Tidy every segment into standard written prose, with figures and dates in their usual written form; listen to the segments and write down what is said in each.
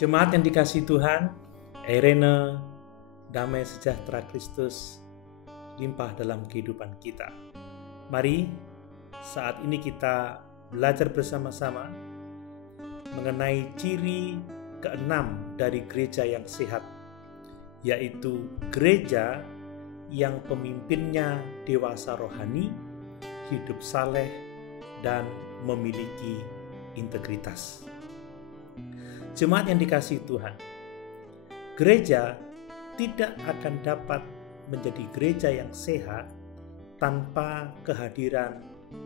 Jemaat yang dikasihi Tuhan, Eirene, damai sejahtera Kristus limpah dalam kehidupan kita. Mari saat ini kita belajar bersama-sama mengenai ciri keenam dari gereja yang sehat, yaitu gereja yang pemimpinnya dewasa rohani, hidup saleh, dan memiliki integritas. Jemaat yang dikasihi Tuhan, gereja tidak akan dapat menjadi gereja yang sehat tanpa kehadiran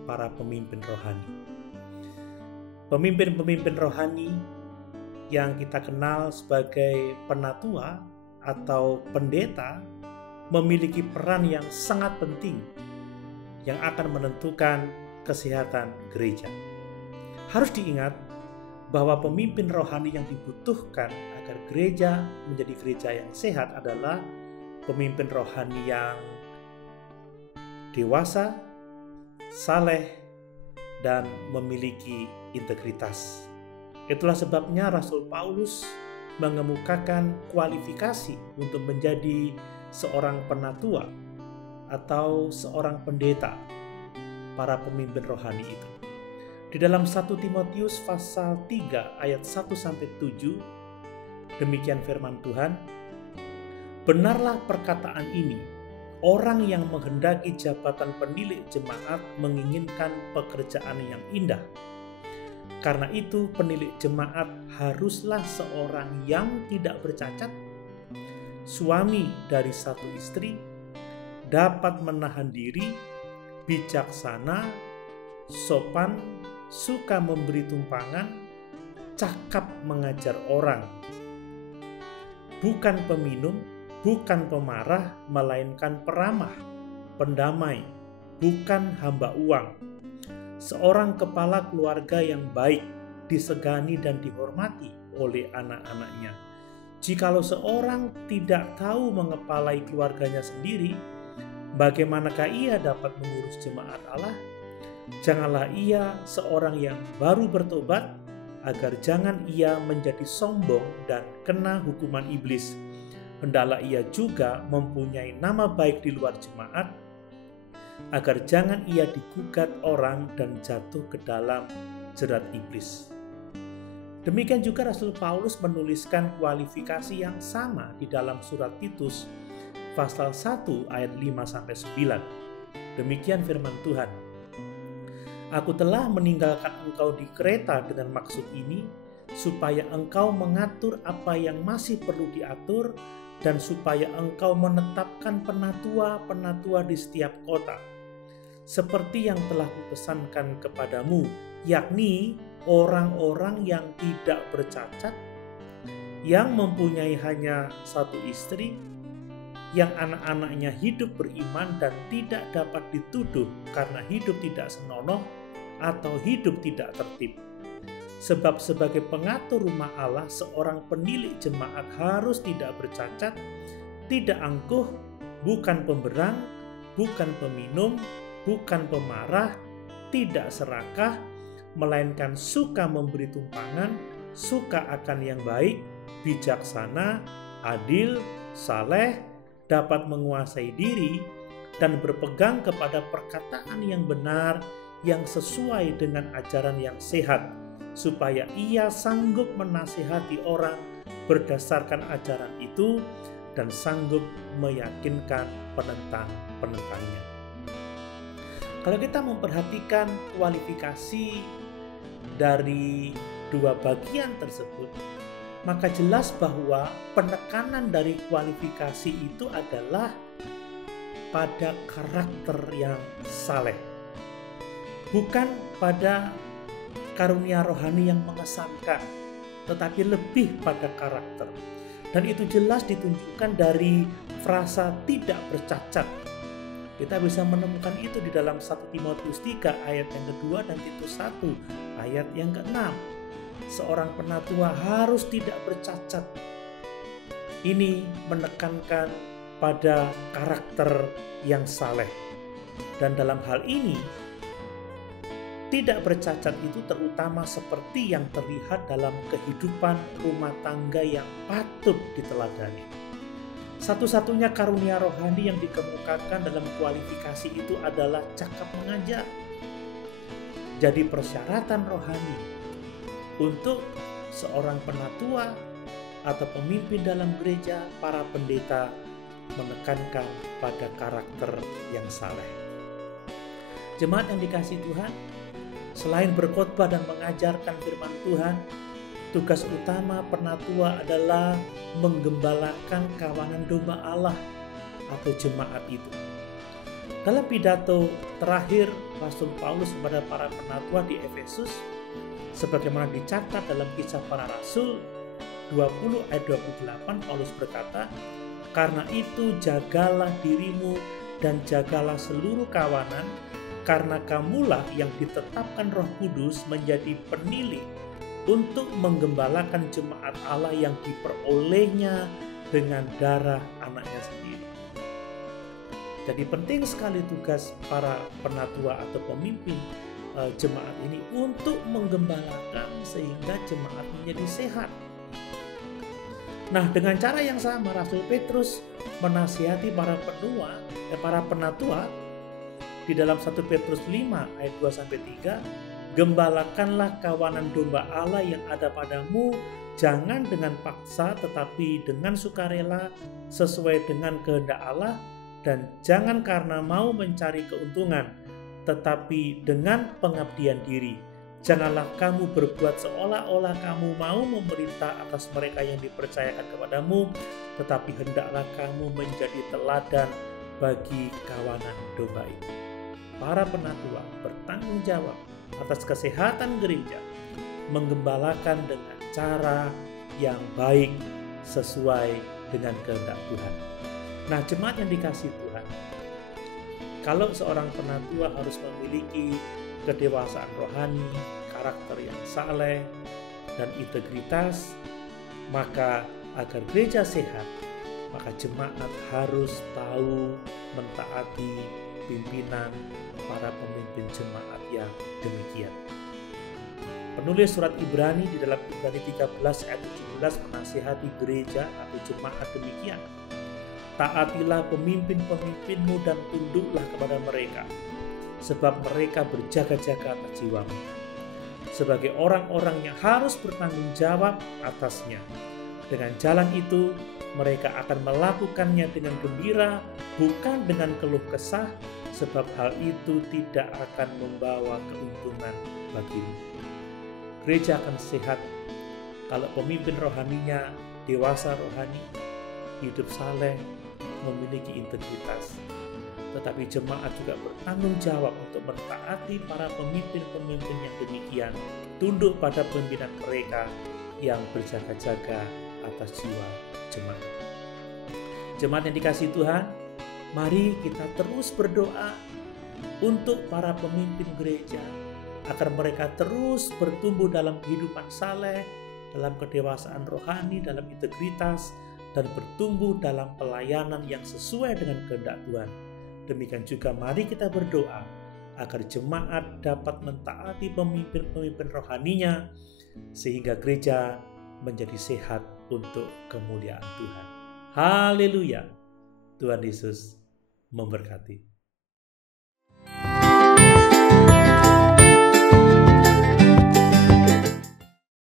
para pemimpin rohani. Pemimpin-pemimpin rohani yang kita kenal sebagai penatua atau pendeta memiliki peran yang sangat penting yang akan menentukan kesehatan gereja. Harus diingat bahwa pemimpin rohani yang dibutuhkan agar gereja menjadi gereja yang sehat adalah pemimpin rohani yang dewasa, saleh, dan memiliki integritas. Itulah sebabnya Rasul Paulus mengemukakan kualifikasi untuk menjadi seorang penatua atau seorang pendeta para pemimpin rohani itu. Di dalam 1 Timotius pasal 3 ayat 1-7, demikian firman Tuhan, "Benarlah perkataan ini, orang yang menghendaki jabatan penilik jemaat menginginkan pekerjaan yang indah. Karena itu penilik jemaat haruslah seorang yang tidak bercacat, suami dari satu istri, dapat menahan diri, bijaksana, sopan, suka memberi tumpangan, cakap mengajar orang, bukan peminum, bukan pemarah, melainkan peramah, pendamai, bukan hamba uang, seorang kepala keluarga yang baik, disegani dan dihormati oleh anak-anaknya. Jikalau seorang tidak tahu mengepalai keluarganya sendiri, bagaimanakah ia dapat mengurus jemaat Allah? Janganlah ia seorang yang baru bertobat, agar jangan ia menjadi sombong dan kena hukuman iblis. Hendaklah ia juga mempunyai nama baik di luar jemaat, agar jangan ia digugat orang dan jatuh ke dalam jerat iblis." Demikian juga Rasul Paulus menuliskan kualifikasi yang sama di dalam surat Titus pasal 1 ayat 5-9. Demikian firman Tuhan, "Aku telah meninggalkan engkau di Kreta dengan maksud ini, supaya engkau mengatur apa yang masih perlu diatur, dan supaya engkau menetapkan penatua-penatua di setiap kota, seperti yang telah kupesankan kepadamu, yakni orang-orang yang tidak bercacat, yang mempunyai hanya satu istri, yang anak-anaknya hidup beriman dan tidak dapat dituduh karena hidup tidak senonoh atau hidup tidak tertib. Sebab sebagai pengatur rumah Allah, seorang penilik jemaat harus tidak bercacat, tidak angkuh, bukan pemberang, bukan peminum, bukan pemarah, tidak serakah, melainkan suka memberi tumpangan, suka akan yang baik, bijaksana, adil, saleh, dapat menguasai diri, dan berpegang kepada perkataan yang benar yang sesuai dengan ajaran yang sehat, supaya ia sanggup menasihati orang berdasarkan ajaran itu dan sanggup meyakinkan penentang-penentangnya." Kalau kita memperhatikan kualifikasi dari dua bagian tersebut, maka jelas bahwa penekanan dari kualifikasi itu adalah pada karakter yang saleh, bukan pada karunia rohani yang mengesankan, tetapi lebih pada karakter. Dan itu jelas ditunjukkan dari frasa tidak bercacat. Kita bisa menemukan itu di dalam 1 Timotius 3 ayat yang kedua dan Titus 1 ayat yang ke-6. Seorang penatua harus tidak bercacat. Ini menekankan pada karakter yang saleh. Dan dalam hal ini, Tidak bercacat itu terutama seperti yang terlihat dalam kehidupan rumah tangga yang patut diteladani. Satu-satunya karunia rohani yang dikemukakan dalam kualifikasi itu adalah cakap mengajar. Jadi persyaratan rohani untuk seorang penatua atau pemimpin dalam gereja, para pendeta menekankan pada karakter yang saleh. Jemaat yang dikasihi Tuhan, selain berkhotbah dan mengajarkan firman Tuhan, tugas utama penatua adalah menggembalakan kawanan domba Allah atau jemaat itu. Dalam pidato terakhir Rasul Paulus kepada para penatua di Efesus, sebagaimana dicatat dalam Kisah Para Rasul 20 ayat 28, Paulus berkata, "Karena itu jagalah dirimu dan jagalah seluruh kawanan, karena kamulah yang ditetapkan Roh Kudus menjadi penilih untuk menggembalakan jemaat Allah yang diperolehnya dengan darah anaknya sendiri." Jadi penting sekali tugas para penatua atau pemimpin jemaat ini untuk menggembalakan sehingga jemaat menjadi sehat. Nah, dengan cara yang sama Rasul Petrus menasihati para penatua di dalam 1 Petrus 5 ayat 2-3, "Gembalakanlah kawanan domba Allah yang ada padamu, jangan dengan paksa tetapi dengan sukarela sesuai dengan kehendak Allah, dan jangan karena mau mencari keuntungan tetapi dengan pengabdian diri. Janganlah kamu berbuat seolah-olah kamu mau memerintah atas mereka yang dipercayakan kepadamu, tetapi hendaklah kamu menjadi teladan bagi kawanan domba itu." Para penatua bertanggung jawab atas kesehatan gereja, menggembalakan dengan cara yang baik sesuai dengan kehendak Tuhan. Nah, jemaat yang dikasihi Tuhan, kalau seorang penatua harus memiliki kedewasaan rohani, karakter yang saleh, dan integritas, maka agar gereja sehat, maka jemaat harus tahu mentaati pimpinan para pemimpin jemaat yang demikian. Penulis surat Ibrani di dalam Ibrani 13 ayat 17 menasihati gereja atau jemaat demikian. "Taatilah pemimpin-pemimpinmu dan tunduklah kepada mereka, sebab mereka berjaga-jaga atas jiwamu, sebagai orang-orang yang harus bertanggung jawab atasnya. Dengan jalan itu, mereka akan melakukannya dengan gembira, bukan dengan keluh kesah, sebab hal itu tidak akan membawa keuntungan bagimu." Gereja akan sehat kalau pemimpin rohaninya dewasa rohani, hidup saleh, memiliki integritas. Tetapi jemaat juga bertanggung jawab untuk mentaati para pemimpin-pemimpin yang demikian, tunduk pada pimpinan mereka yang berjaga-jaga atas jiwa jemaat. Jemaat yang dikasihi Tuhan, mari kita terus berdoa untuk para pemimpin gereja, agar mereka terus bertumbuh dalam kehidupan saleh, dalam kedewasaan rohani, dalam integritas, dan bertumbuh dalam pelayanan yang sesuai dengan kehendak Tuhan. Demikian juga mari kita berdoa agar jemaat dapat mentaati pemimpin-pemimpin rohaninya, sehingga gereja menjadi sehat untuk kemuliaan Tuhan. Haleluya! Tuhan Yesus memberkati.